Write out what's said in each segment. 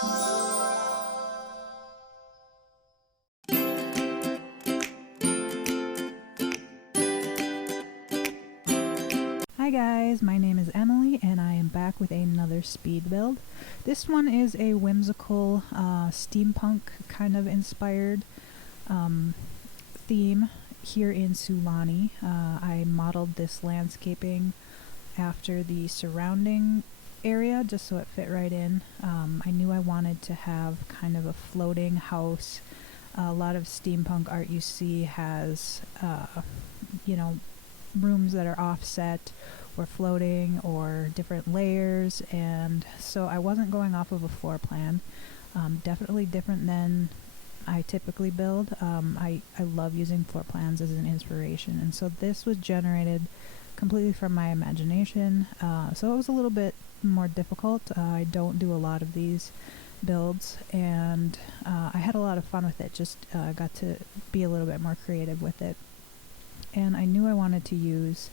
Hi guys, my name is Emily and I am back with another speed build. This one is a whimsical steampunk kind of inspired theme here in Sulani. I modeled this landscaping after the surrounding area just so it fit right in. I knew I wanted to have kind of a floating house. A lot of steampunk art you see has, rooms that are offset or floating or different layers, and so I wasn't going off of a floor plan. Definitely different than I typically build. I love using floor plans as an inspiration, and so this was generated completely from my imagination, so it was a little bit more difficult. I don't do a lot of these builds, and I had a lot of fun with it. Just got to be a little bit more creative with it. And I knew I wanted to use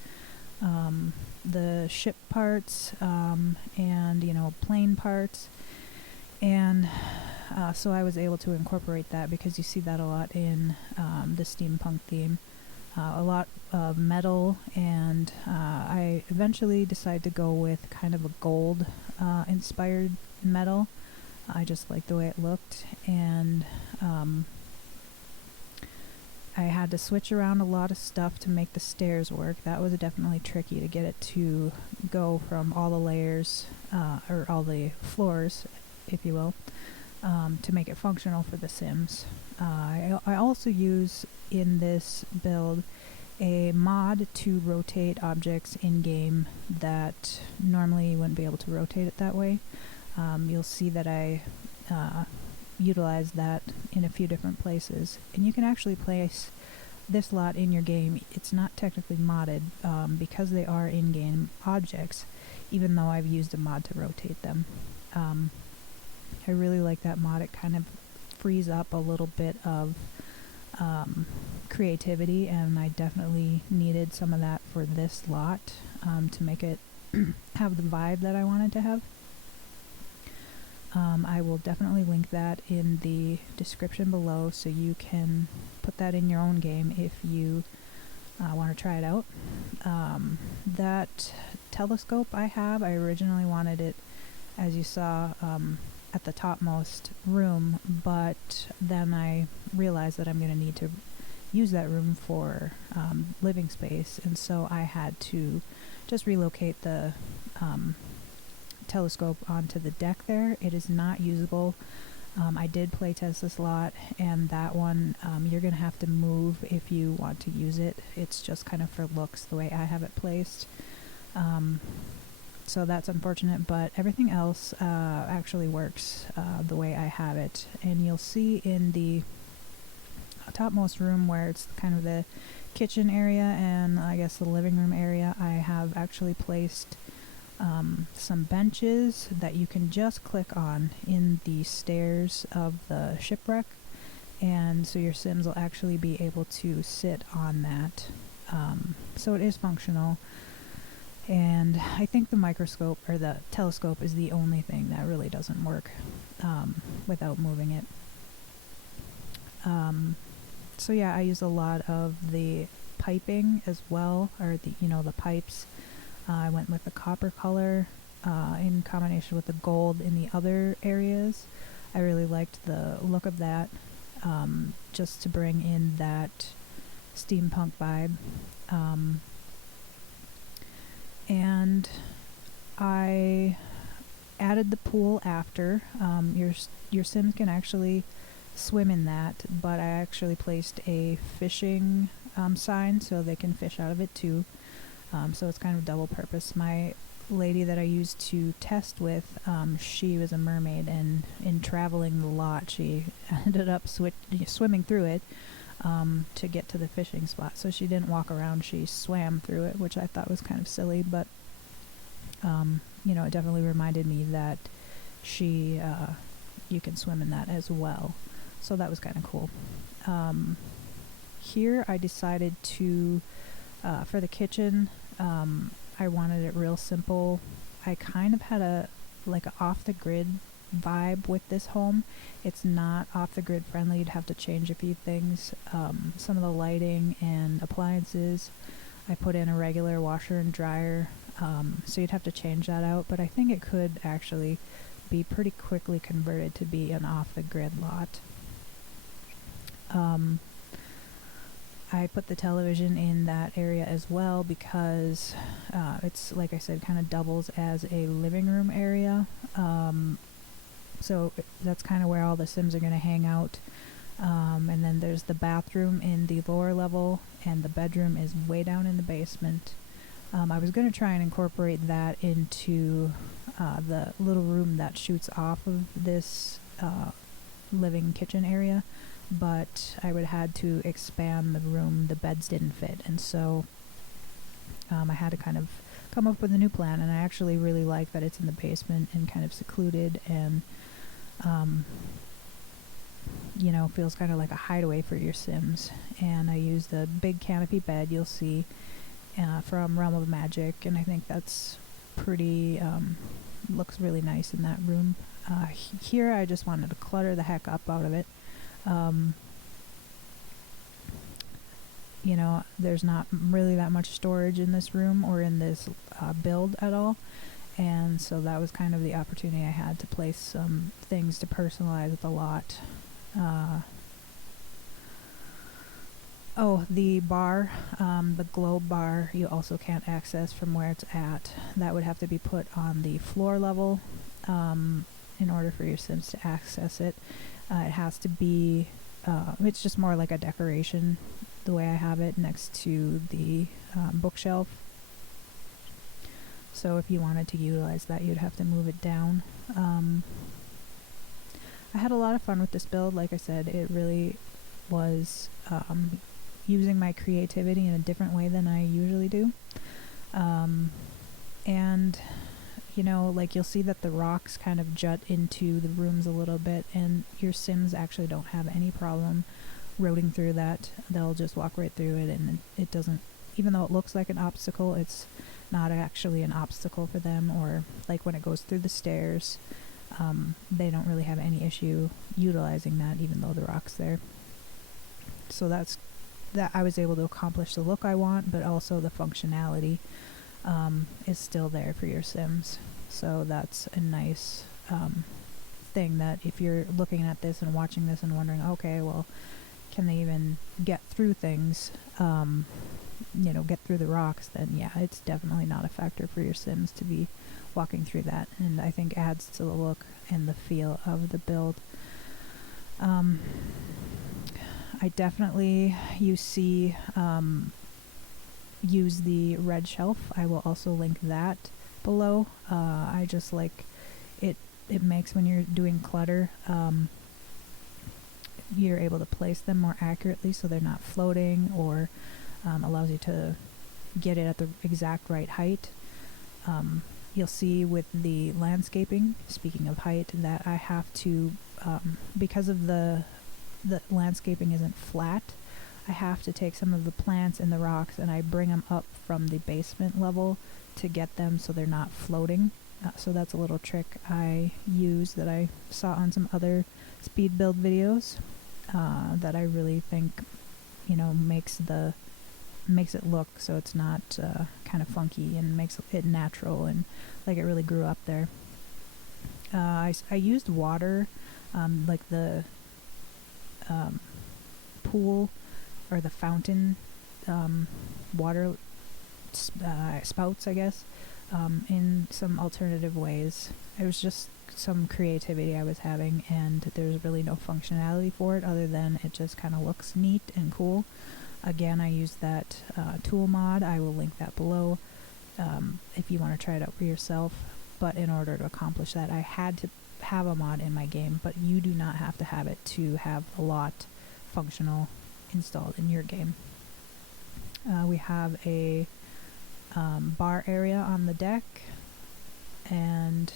the ship parts and plane parts, and so I was able to incorporate that because you see that a lot in the steampunk theme. A lot of metal, and I eventually decided to go with kind of a gold inspired metal. I just liked the way it looked, and I had to switch around a lot of stuff to make the stairs work. That was definitely tricky to get it to go from all the layers, or all the floors, if you will, to make it functional for the Sims. I also use in this build a mod to rotate objects in-game that normally you wouldn't be able to rotate it that way. You'll see that I utilize that in a few different places, and you can actually place this lot in your game. It's not technically modded because they are in-game objects, even though I've used a mod to rotate them. I really like that mod. It kind of frees up a little bit of creativity, and I definitely needed some of that for this lot to make it have the vibe that I wanted to have. I will definitely link that in the description below so you can put that in your own game if you want to try it out. That telescope I originally wanted it, as you saw, at the topmost room, but then I realized that I'm going to need to use that room for living space, and so I had to just relocate the telescope onto the deck there. It is not usable. I did play test this lot, and that one you're gonna have to move if you want to use it. It's just kind of for looks the way I have it placed, so that's unfortunate, but everything else actually works the way I have it. And you'll see in the topmost room where it's kind of the kitchen area and I guess the living room area, I have actually placed some benches that you can just click on in the stairs of the shipwreck, and so your Sims will actually be able to sit on that. So it is functional, and I think the microscope or the telescope is the only thing that really doesn't work without moving it. So yeah, I use a lot of the piping as well, or the pipes. I went with the copper color in combination with the gold in the other areas. I really liked the look of that, just to bring in that steampunk vibe. And I added the pool after. Your Sims can actually swim in that, but I actually placed a fishing sign so they can fish out of it too. So it's kind of double purpose. My lady that I used to test with, she was a mermaid, and in traveling the lot, she ended up swimming through it to get to the fishing spot. So she didn't walk around, she swam through it, which I thought was kind of silly, but it definitely reminded me that you can swim in that as well. So that was kind of cool. Here I decided to, for the kitchen, I wanted it real simple. I kind of had a off the grid vibe with this home. It's not off the grid friendly. You'd have to change a few things. Some of the lighting and appliances, I put in a regular washer and dryer, so you'd have to change that out, but I think it could actually be pretty quickly converted to be an off the grid lot. I put the television in that area as well because it's, like I said, kind of doubles as a living room area. So that's kind of where all the Sims are going to hang out. And then there's the bathroom in the lower level, and the bedroom is way down in the basement. I was going to try and incorporate that into the little room that shoots off of this living kitchen area, but I would have had to expand the room. The beds didn't fit, and so I had to kind of come up with a new plan, and I actually really like that it's in the basement and kind of secluded, and you know, feels kind of like a hideaway for your Sims. And I used the big canopy bed you'll see from Realm of Magic, and I think that's pretty, looks really nice in that room. Here I just wanted to clutter the heck up out of it. You know, there's not really that much storage in this room or in this build at all, and so that was kind of the opportunity I had to place some things to personalize the lot. Oh, the bar, the globe bar, you also can't access from where it's at. That would have to be put on the floor level in order for your Sims to access it. It has to be, it's just more like a decoration, the way I have it next to the bookshelf. So if you wanted to utilize that, you'd have to move it down. I had a lot of fun with this build. Like I said, it really was using my creativity in a different way than I usually do. And, you know, like you'll see that the rocks kind of jut into the rooms a little bit, and your Sims actually don't have any problem roading through that. They'll just walk right through it, and it doesn't, even though it looks like an obstacle, it's not actually an obstacle for them. Or like when it goes through the stairs, they don't really have any issue utilizing that, even though the rock's there. So that's that. I was able to accomplish the look I want, but also the functionality is still there for your Sims. So that's a nice thing, that if you're looking at this and watching this and wondering, okay, well, can they even get through things, you know, get through the rocks, then yeah, it's definitely not a factor for your Sims to be walking through that, and I think adds to the look and the feel of the build. I definitely, you see, use the red shelf. I will also link that below. I just like it. It makes, when you're doing clutter, you're able to place them more accurately so they're not floating, or allows you to get it at the exact right height. You'll see with the landscaping, speaking of height, that I have to, because of the landscaping isn't flat, I have to take some of the plants and the rocks and I bring them up from the basement level to get them so they're not floating. So that's a little trick I use that I saw on some other speed build videos, that I really think, you know, makes it look so it's not kind of funky, and makes it natural and like it really grew up there. I used water, like the pool or the fountain water spouts, I guess, in some alternative ways. It was just some creativity I was having, and there's really no functionality for it other than it just kind of looks neat and cool. Again, I used that tool mod. I will link that below if you want to try it out for yourself. But in order to accomplish that, I had to have a mod in my game, but you do not have to have it to have a lot functional installed in your game. We have a bar area on the deck, and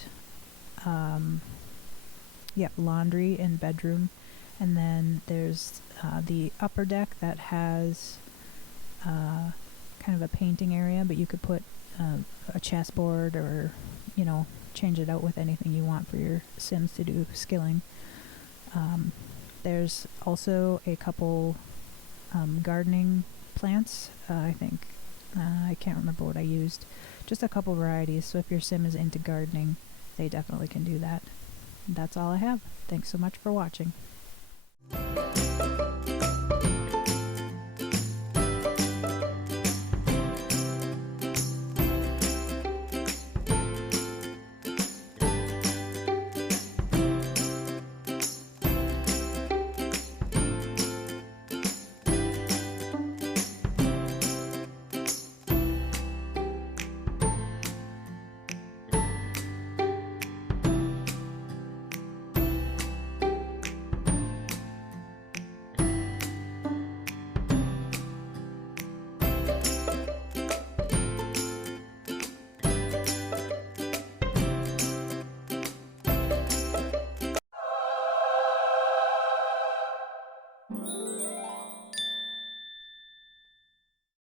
laundry and bedroom, and then there's the upper deck that has kind of a painting area, but you could put a chessboard or, you know, change it out with anything you want for your Sims to do skilling. There's also a couple gardening plants. I think I can't remember what I used. Just a couple varieties. So if your Sim is into gardening, they definitely can do that. That's all I have. Thanks so much for watching.